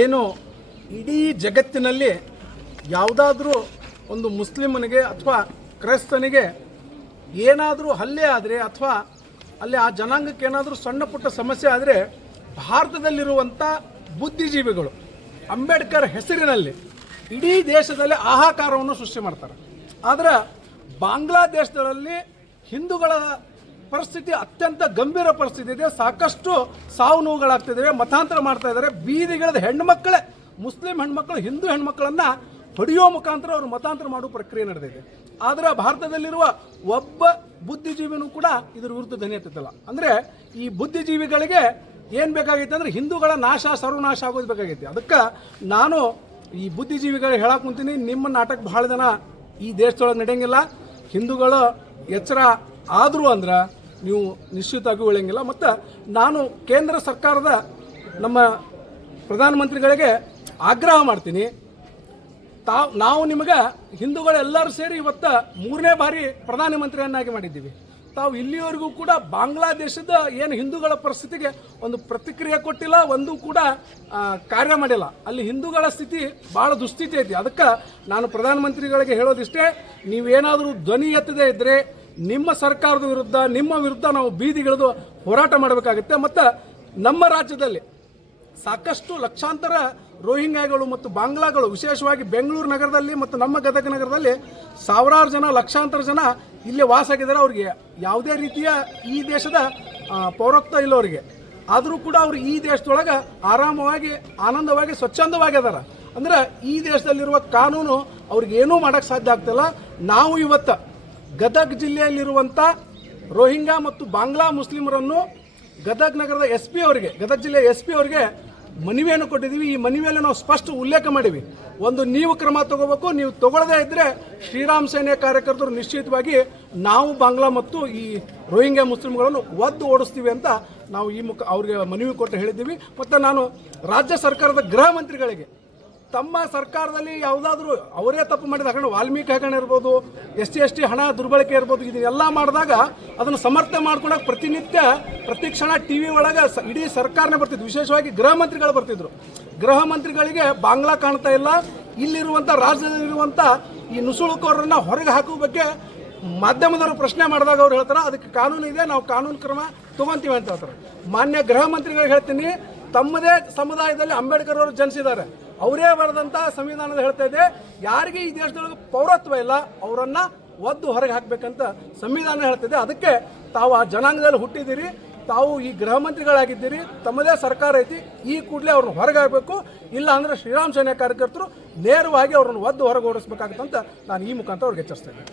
ಏನು ಇಡೀ ಜಗತ್ತಿನಲ್ಲಿ ಯಾವುದಾದ್ರೂ ಒಂದು ಮುಸ್ಲಿಮನಿಗೆ ಅಥವಾ ಕ್ರೈಸ್ತನಿಗೆ ಏನಾದರೂ ಹಲ್ಲೆ ಆದರೆ ಅಥವಾ ಅಲ್ಲಿ ಆ ಜನಾಂಗಕ್ಕೆ ಏನಾದರೂ ಸಣ್ಣ ಪುಟ್ಟ ಸಮಸ್ಯೆ ಆದರೆ ಭಾರತದಲ್ಲಿರುವಂಥ ಬುದ್ಧಿಜೀವಿಗಳು ಅಂಬೇಡ್ಕರ್ ಹೆಸರಿನಲ್ಲಿ ಇಡೀ ದೇಶದಲ್ಲಿ ಆಹಾಕಾರವನ್ನು ಸೃಷ್ಟಿ ಮಾಡ್ತಾರೆ. ಆದರೆ ಬಾಂಗ್ಲಾದೇಶದಲ್ಲಿ ಹಿಂದೂಗಳ ಪರಿಸ್ಥಿತಿ ಅತ್ಯಂತ ಗಂಭೀರ ಪರಿಸ್ಥಿತಿ ಇದೆ. ಸಾಕಷ್ಟು ಸಾವು ನೋವುಗಳಾಗ್ತಿದ್ದಾವೆ ಮತಾಂತರ ಮಾಡ್ತಾ ಇದ್ದಾರೆ. ಬೀದಿಗಳದ ಹೆಣ್ಮಕ್ಳೇ, ಮುಸ್ಲಿಂ ಹೆಣ್ಮಕ್ಳು, ಹಿಂದೂ ಹೆಣ್ಮಕ್ಕಳನ್ನು ಹೊಡೆಯೋ ಮುಖಾಂತರ ಅವರು ಮತಾಂತರ ಮಾಡುವ ಪ್ರಕ್ರಿಯೆ ನಡೆದಿದೆ. ಆದರೆ ಭಾರತದಲ್ಲಿರುವ ಒಬ್ಬ ಬುದ್ಧಿಜೀವಿನೂ ಕೂಡ ಇದ್ರ ವಿರುದ್ಧ ಧ್ವನಿ ಎತ್ತಿಲ್ಲ ಅಂದರೆ ಈ ಬುದ್ಧಿಜೀವಿಗಳಿಗೆ ಏನು ಬೇಕಾಗೈತೆ ಅಂದ್ರೆ ಹಿಂದೂಗಳ ನಾಶ, ಸರ್ವನಾಶ ಆಗೋದು ಬೇಕಾಗೈತಿ ಅದಕ್ಕೆ ನಾನು ಈ ಬುದ್ಧಿಜೀವಿಗಳಿಗೆ ಹೇಳಕ್ ಕುಂತೀನಿ. ನಿಮ್ಮ ನಾಟಕ ಬಹಳ ಜನ ಈ ದೇಶದೊಳಗೆ ನಡೆಯಂಗಿಲ್ಲ. ಹಿಂದೂಗಳು ಎಚ್ಚರ ಆದರೂ ಅಂದ್ರೆ ನೀವು ನಿಶ್ಚಿತವಾಗಿ ಉಳಿಯಂಗಿಲ್ಲ ಮತ್ತು ನಾನು ಕೇಂದ್ರ ಸರ್ಕಾರದ ನಮ್ಮ ಪ್ರಧಾನಮಂತ್ರಿಗಳಿಗೆ ಆಗ್ರಹ ಮಾಡ್ತೀನಿ. ತಾವು, ನಾವು ನಿಮಗೆ ಹಿಂದೂಗಳೆಲ್ಲರೂ ಸೇರಿ ಇವತ್ತು ಮೂರನೇ ಬಾರಿ ಪ್ರಧಾನಮಂತ್ರಿಯನ್ನಾಗಿ ಮಾಡಿದ್ದೀವಿ. ತಾವು ಇಲ್ಲಿವರೆಗೂ ಕೂಡ ಬಾಂಗ್ಲಾದೇಶದ ಏನು ಹಿಂದೂಗಳ ಪರಿಸ್ಥಿತಿಗೆ ಒಂದು ಪ್ರತಿಕ್ರಿಯೆ ಕೊಟ್ಟಿಲ್ಲ, ಒಂದು ಕೂಡ ಕಾರ್ಯ ಮಾಡಿಲ್ಲ. ಅಲ್ಲಿ ಹಿಂದೂಗಳ ಸ್ಥಿತಿ ಭಾಳ ದುಸ್ಥಿತಿ ಐತಿ. ಅದಕ್ಕೆ ನಾನು ಪ್ರಧಾನಮಂತ್ರಿಗಳಿಗೆ ಹೇಳೋದಿಷ್ಟೇ, ನೀವೇನಾದರೂ ಧ್ವನಿ ಎತ್ತದೇ ಇದ್ದರೆ ನಿಮ್ಮ ಸರ್ಕಾರದ ವಿರುದ್ಧ, ನಿಮ್ಮ ವಿರುದ್ಧ ನಾವು ಬೀದಿಗಿಳಿದು ಹೋರಾಟ ಮಾಡಬೇಕಾಗುತ್ತೆ. ಮತ್ತು ನಮ್ಮ ರಾಜ್ಯದಲ್ಲಿ ಸಾಕಷ್ಟು ಲಕ್ಷಾಂತರ ರೋಹಿಂಗ್ಯಾಗಳು ಮತ್ತು ಬಾಂಗ್ಲಾಗಳು, ವಿಶೇಷವಾಗಿ ಬೆಂಗಳೂರು ನಗರದಲ್ಲಿ ಮತ್ತು ನಮ್ಮ ಗದಗ ನಗರದಲ್ಲಿ ಸಾವಿರಾರು ಜನ, ಲಕ್ಷಾಂತರ ಜನ ಇಲ್ಲಿ ವಾಸ ಆಗಿದ್ದಾರೆ. ಅವ್ರಿಗೆ ಯಾವುದೇ ರೀತಿಯ ಈ ದೇಶದ ಪೌರತ್ವ ಇಲ್ಲ ಅವರಿಗೆ ಆದರೂ ಕೂಡ ಅವರು ಈ ದೇಶದೊಳಗೆ ಆರಾಮವಾಗಿ, ಆನಂದವಾಗಿ, ಸ್ವಚ್ಛಂದವಾಗಿ ಅದಾರ. ಅಂದ್ರೆ ಈ ದೇಶದಲ್ಲಿರುವ ಕಾನೂನು ಅವ್ರಿಗೆ ಏನೂ ಮಾಡೋಕ್ಕೆ ಸಾಧ್ಯ ಆಗ್ತಿಲ್ಲ. ನಾವು ಇವತ್ತು ಗದಗ್ ಜಿಲ್ಲೆಯಲ್ಲಿರುವಂಥ ರೋಹಿಂಗ್ಯಾ ಮತ್ತು ಬಾಂಗ್ಲಾ ಮುಸ್ಲಿಮರನ್ನು ಗದಗ್ ನಗರದ ಎಸ್ ಪಿ ಅವರಿಗೆ, ಗದಗ ಜಿಲ್ಲೆಯ ಎಸ್ ಪಿ ಅವರಿಗೆ ಮನವಿಯನ್ನು ಕೊಟ್ಟಿದ್ದೀವಿ. ಈ ಮನವಿಯಲ್ಲಿ ನಾವು ಸ್ಪಷ್ಟ ಉಲ್ಲೇಖ ಮಾಡಿವಿ. ಒಂದು ನೀವು ಕ್ರಮ ತಗೋಬೇಕು, ನೀವು ತಗೊಳ್ಳದೇ ಇದ್ರೆ ಶ್ರೀರಾಮ್ ಸೇನೆ ಕಾರ್ಯಕರ್ತರು ನಿಶ್ಚಿತವಾಗಿ ನಾವು ಬಾಂಗ್ಲಾ ಮತ್ತು ಈ ರೋಹಿಂಗ್ಯಾ ಮುಸ್ಲಿಮ್ಗಳನ್ನು ಒದ್ದು ಓಡಿಸ್ತೀವಿ ಅಂತ ನಾವು ಈ ಮುಖ ಅವರಿಗೆ ಮನವಿ ಕೊಟ್ಟು ಹೇಳಿದ್ದೀವಿ. ಮತ್ತು ನಾನು ರಾಜ್ಯ ಸರ್ಕಾರದ ಗೃಹ ಮಂತ್ರಿಗಳಿಗೆ ತಮ್ಮ ಸರ್ಕಾರದಲ್ಲಿ ಯಾವುದಾದ್ರೂ ಅವರೇ ತಪ್ಪು ಮಾಡಿದ ಹಗರಣ ವಾಲ್ಮೀಕಿ ಹಗರಣ ಇರ್ಬೋದು, ಎಸ್ ಟಿ ಎಸ್ ಟಿ ಹಣ ದುರ್ಬಳಕೆ ಇರ್ಬೋದು ಇದನ್ನೆಲ್ಲ ಮಾಡಿದಾಗ ಅದನ್ನು ಸಮರ್ಥನೆ ಮಾಡ್ಕೊಳಕ್ಕೆ ಪ್ರತಿನಿತ್ಯ, ಪ್ರತಿ ಕ್ಷಣ ಟಿ ವಿ ಒಳಗೆ ಇಡೀ ಸರ್ಕಾರನೇ ಬರ್ತಿದ್ರು ವಿಶೇಷವಾಗಿ ಗೃಹ ಮಂತ್ರಿಗಳು ಬರ್ತಿದ್ರು. ಗೃಹ ಮಂತ್ರಿಗಳಿಗೆ ಬಾಂಗ್ಲಾ ಕಾಣ್ತಾ ಇಲ್ಲ. ಇಲ್ಲಿರುವಂಥ ರಾಜ್ಯದಲ್ಲಿರುವಂಥ ಈ ನುಸುಳುಕೋರನ್ನ ಹೊರಗೆ ಹಾಕುವ ಬಗ್ಗೆ ಮಾಧ್ಯಮದವರು ಪ್ರಶ್ನೆ ಮಾಡಿದಾಗ ಅವ್ರು ಹೇಳ್ತಾರೆ, ಅದಕ್ಕೆ ಕಾನೂನು ಇದೆ, ನಾವು ಕಾನೂನು ಕ್ರಮ ತಗೊಂತೀವಿ ಅಂತ ಹೇಳ್ತಾರೆ. ಮಾನ್ಯ ಗೃಹ ಮಂತ್ರಿಗಳಿಗೆ ಹೇಳ್ತೀನಿ, ತಮ್ಮದೇ ಸಮುದಾಯದಲ್ಲಿ ಅಂಬೇಡ್ಕರ್ ಅವರು ಜನಿಸಿದ್ದಾರೆ. ಅವರೇ ಬರೆದಂತ ಸಂವಿಧಾನದ ಹೇಳ್ತಾ ಇದೆ, ಯಾರಿಗೆ ಈ ದೇಶದೊಳಗೆ ಪೌರತ್ವ ಇಲ್ಲ, ಅವರನ್ನ ಒದ್ದು ಹೊರಗೆ ಹಾಕಬೇಕಂತ ಸಂವಿಧಾನ ಹೇಳ್ತಿದೆ ಅದಕ್ಕೆ ತಾವು ಆ ಜನಾಂಗದಲ್ಲಿ ಹುಟ್ಟಿದ್ದೀರಿ, ತಾವು ಈ ಗೃಹ ಮಂತ್ರಿಗಳಾಗಿದ್ದೀರಿ, ತಮ್ಮದೇ ಸರ್ಕಾರ ಐತಿ, ಈ ಕೂಡಲೇ ಅವ್ರನ್ನ ಹೊರಗೆ ಹಾಕಬೇಕು. ಇಲ್ಲ ಅಂದ್ರೆ ಶ್ರೀರಾಮ್ ಸೇನೆ ಕಾರ್ಯಕರ್ತರು ನೇರವಾಗಿ ಅವ್ರನ್ನ ಒದ್ದು ಹೊರಗೆ ಓಡಿಸ್ಬೇಕಾಗತ್ತಂತ ನಾನು ಈ ಮುಖಾಂತರ ಅವ್ರಿಗೆ ಎಚ್ಚರಿಸ್ತೇನೆ